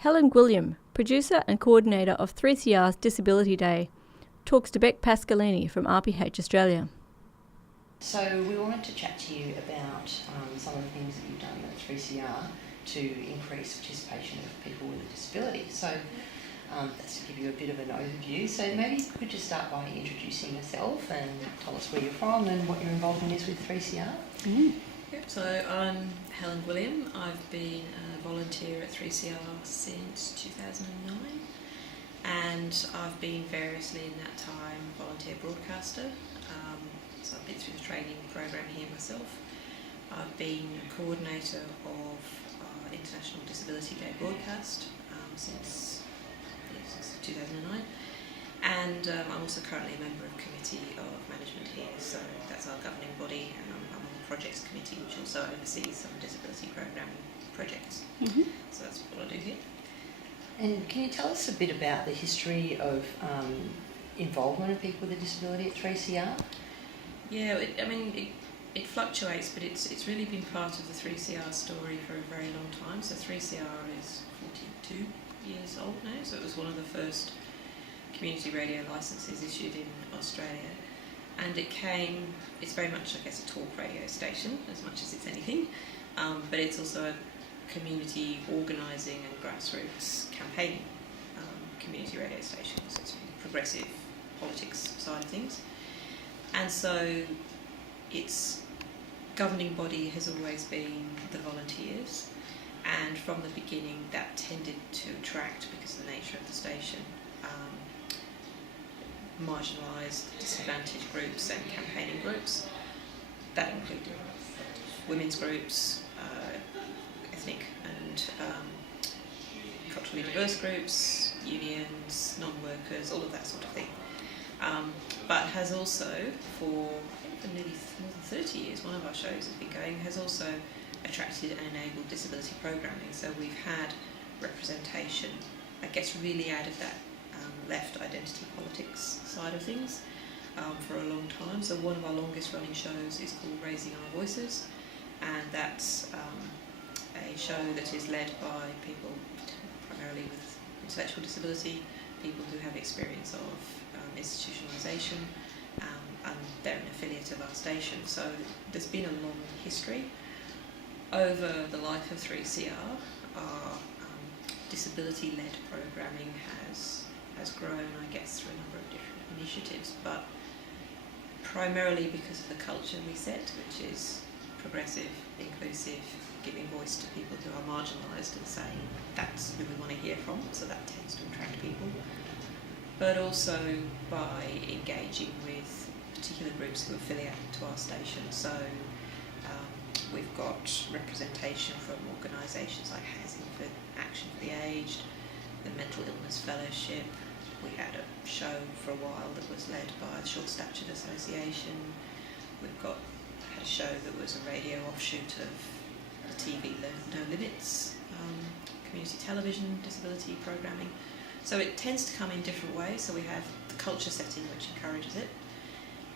Helen Gwilliam, producer and coordinator of 3CR's Disability Day, talks to Beck Pascalini from RPH Australia. So we wanted to chat to you about some of the things that you've done at 3CR to increase participation of people with a disability. So that's to give you a bit of an overview. So maybe you could just start by introducing yourself and tell us where you're from and what your involvement is with 3CR. Yep, so I'm Helen Gwilliam. I've been a volunteer at 3CR since 2009, and I've been variously in that time volunteer broadcaster. So I've been through the training program here myself. I've been a coordinator of International Disability Day broadcast since 2009, and I'm also currently a member of committee of management here, so that's our governing body, and I'm on the projects committee, which also oversees some disability programming projects. So that's what I do here. And can you tell us a bit about the history of involvement of people with a disability at 3CR? Yeah, it fluctuates, but it's really been part of the 3CR story for a very long time. So 3CR is 42 years old now, so it was one of the first community radio licences issued in Australia. And it's very much, I guess, a talk radio station as much as it's anything, but it's also a community organising and grassroots campaigning community radio station, so it's a progressive politics side of things. And so its governing body has always been the volunteers, and from the beginning that tended to attract, because of the nature of the station, marginalised, disadvantaged groups and campaigning groups. That included women's groups, ethnic and culturally diverse groups, unions, non-workers, all of that sort of thing. But has also, for nearly more than 30 years, one of our shows has been going, has also attracted and enabled disability programming. So we've had representation, I guess, really out of that left identity politics side of things for a long time. So one of our longest running shows is called Raising Our Voices, and that's a show that is led by people primarily with intellectual disability, people who have experience of institutionalisation, and they're an affiliate of our station. So there's been a long history. Over the life of 3CR, our disability-led programming has grown, I guess, through a number of different initiatives, but primarily because of the culture we set, which is progressive, inclusive, giving voice to people who are marginalised and saying that's who we want to hear from, so that tends to attract people. But also by engaging with particular groups who affiliate to our station. So we've got representation from organisations like Housing for Action for the Aged, the Mental Illness Fellowship. We had a show for a while that was led by the Short Statured Association. We've had a show that was a radio offshoot of the TV No Limits, community television disability programming. So it tends to come in different ways. So we have the culture setting, which encourages it.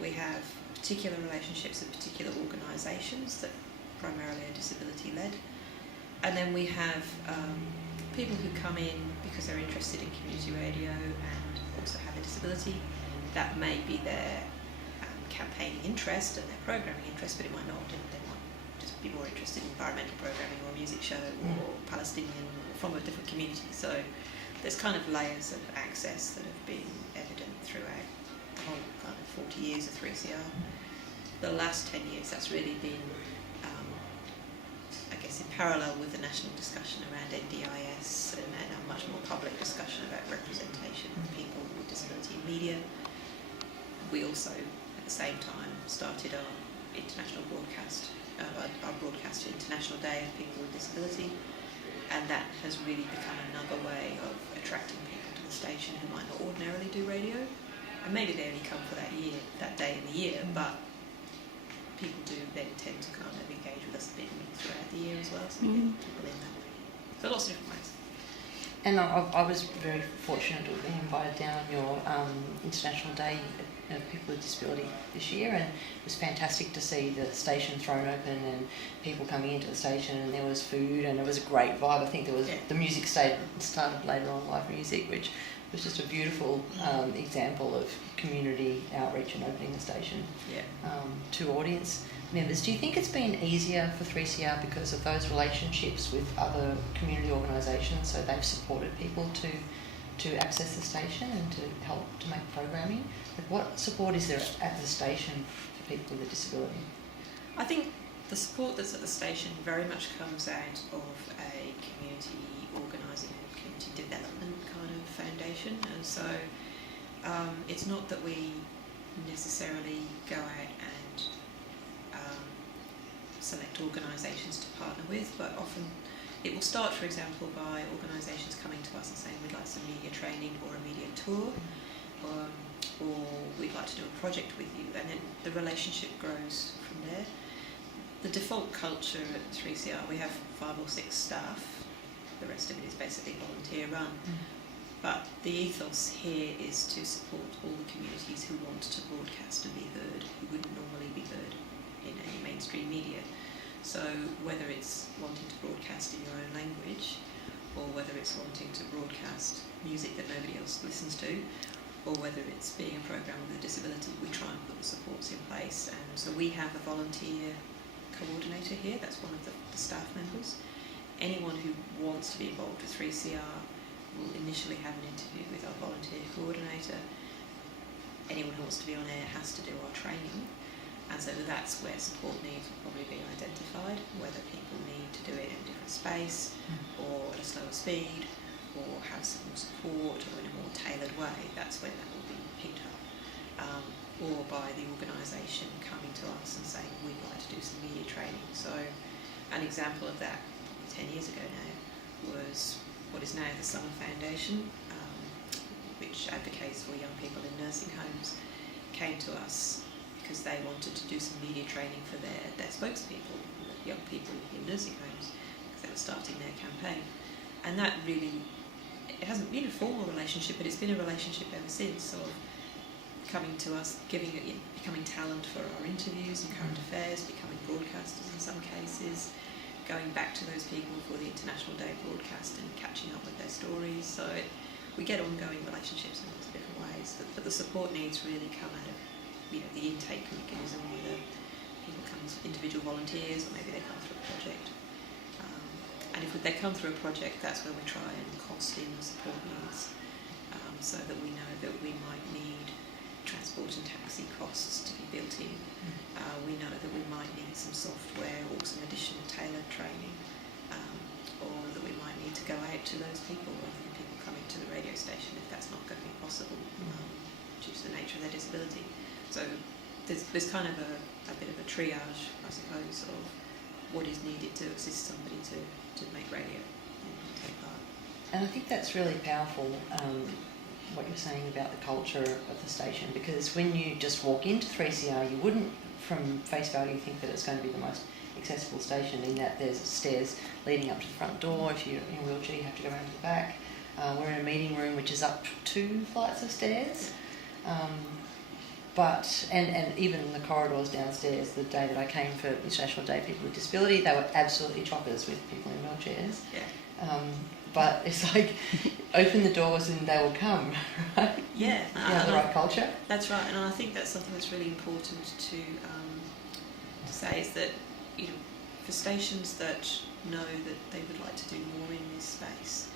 We have particular relationships with particular organisations that primarily are disability-led. And then we have people who come in because they're interested in community radio and also have a disability. That may be their campaigning interest and their programming interest, but it might not. They might just be more interested in environmental programming or a music show or Palestinian or from a different community. So there's kind of layers of access that have been evident throughout the whole kind of 40 years of 3CR. The last 10 years, that's really been, I guess, in parallel with the national discussion around NDIS and a much more public discussion about representation of people with disability in media. We also, at the same time, started our international broadcast, our broadcast to International Day of People with Disability, and that has really become another way of attracting people to the station who might not ordinarily do radio, and maybe they only come for that day in the year, but people do then tend to kind of engage with us a bit throughout the year as well, so we get people in that way. So lots of different ways. And I was very fortunate to be invited down on your International Day of people with disability this year, and it was fantastic to see the station thrown open and people coming into the station, and there was food and it was a great vibe. I think there was the music started later on, live music, which was just a beautiful example of community outreach and opening the station to audience members. Do you think it's been easier for 3CR because of those relationships with other community organisations, so they've supported people to access the station and to help to make programming? Like, what support is there at the station for people with a disability? I think the support that's at the station very much comes out of a community organising and community development kind of foundation, and so it's not that we necessarily go out and select organisations to partner with, but often it will start, for example, by organisations coming to us and saying we'd like some media training or a media tour, or we'd like to do a project with you, and then the relationship grows from there. The default culture at 3CR, we have 5 or 6 staff, the rest of it is basically volunteer run, but the ethos here is to support all the communities who want to broadcast and be heard, who wouldn't normally be heard in any mainstream media. So whether it's wanting to broadcast in your own language, or whether it's wanting to broadcast music that nobody else listens to, or whether it's being a programme with a disability, we try and put the supports in place. And so we have a volunteer coordinator here, that's one of the staff members. Anyone who wants to be involved with 3CR will initially have an interview with our volunteer coordinator. Anyone who wants to be on air has to do our training. And so that's where support needs will probably be identified, whether people need to do it in a different space or at a slower speed or have some more support or in a more tailored way. That's when that will be picked up. Or by the organisation coming to us and saying we'd like to do some media training. So an example of that, probably 10 years ago now, was what is now the Summer Foundation, which advocates for young people in nursing homes, came to us because they wanted to do some media training for their spokespeople, young people in nursing homes, because they were starting their campaign. And that really, it hasn't been a formal relationship, but it's been a relationship ever since, of coming to us, becoming talent for our interviews and current affairs, becoming broadcasters in some cases, going back to those people for the International Day broadcast and catching up with their stories. So we get ongoing relationships in lots of different ways, but the support needs really come out of the intake mechanism, whether people come as individual volunteers or maybe they come through a project. And if they come through a project, that's where we try and cost in the support needs, so that we know that we might need transport and taxi costs to be built in. We know that we might need some software or some additional tailored training, or that we might need to go out to those people rather than people coming to the radio station if that's not going to be possible due to the nature of their disability. So there's kind of a bit of a triage, I suppose, of what is needed to assist somebody to make radio and take part. And I think that's really powerful, what you're saying about the culture of the station, because when you just walk into 3CR, you wouldn't, from face value, think that it's going to be the most accessible station, in that there's stairs leading up to the front door. If you're in a wheelchair, you have to go around to the back. We're in a meeting room which is up 2 flights of stairs. But even the corridors downstairs, the day that I came for International Day of People with Disability, they were absolutely chockers with people in wheelchairs. Yeah. But it's like, open the doors and they will come, right? Yeah. The right culture. That's right, and I think that's something that's really important to say, is that for stations that know that they would like to do more in this space,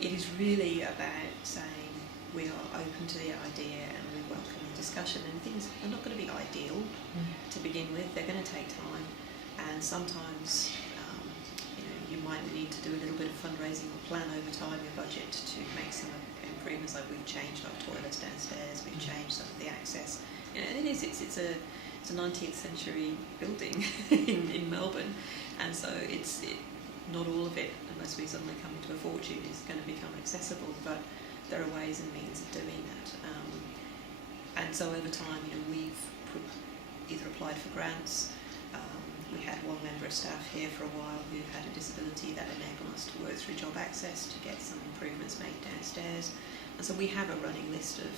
it is really about saying we are open to the idea and we welcome the discussion, and things are not going to be ideal to begin with. They're going to take time, and sometimes you might need to do a little bit of fundraising or plan over time your budget to make some improvements. Like, we've changed our toilets downstairs, we've changed some of the access. And it's a 19th century building in Melbourne, and so not all of it, unless we suddenly come into a fortune, is going to become accessible, but there are ways and means of doing that. And so over time, we've either applied for grants. We had one member of staff here for a while who had a disability that enabled us to work through job access to get some improvements made downstairs. And so we have a running list of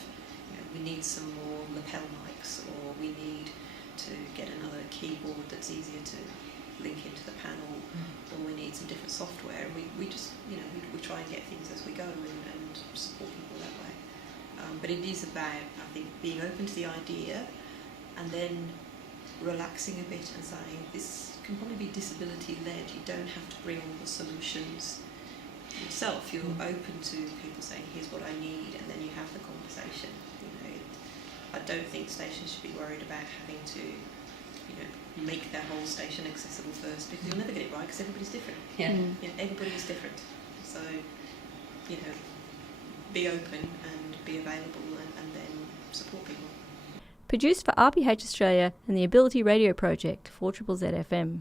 we need some more lapel mics, or we need to get another keyboard that's easier to link into the panel, or we need some different software. We just, we try and get things as we go and support people that way. But it is about, I think, being open to the idea and then relaxing a bit and saying this can probably be disability led. You don't have to bring all the solutions yourself. You're open to people saying, here's what I need, and then you have the conversation. I don't think stations should be worried about having to make their whole station accessible first, because you'll never get it right because everybody's different. Everybody is different. So be open and be available, and then support people. Produced for RPH Australia and the Ability Radio Project, 4ZZZ FM.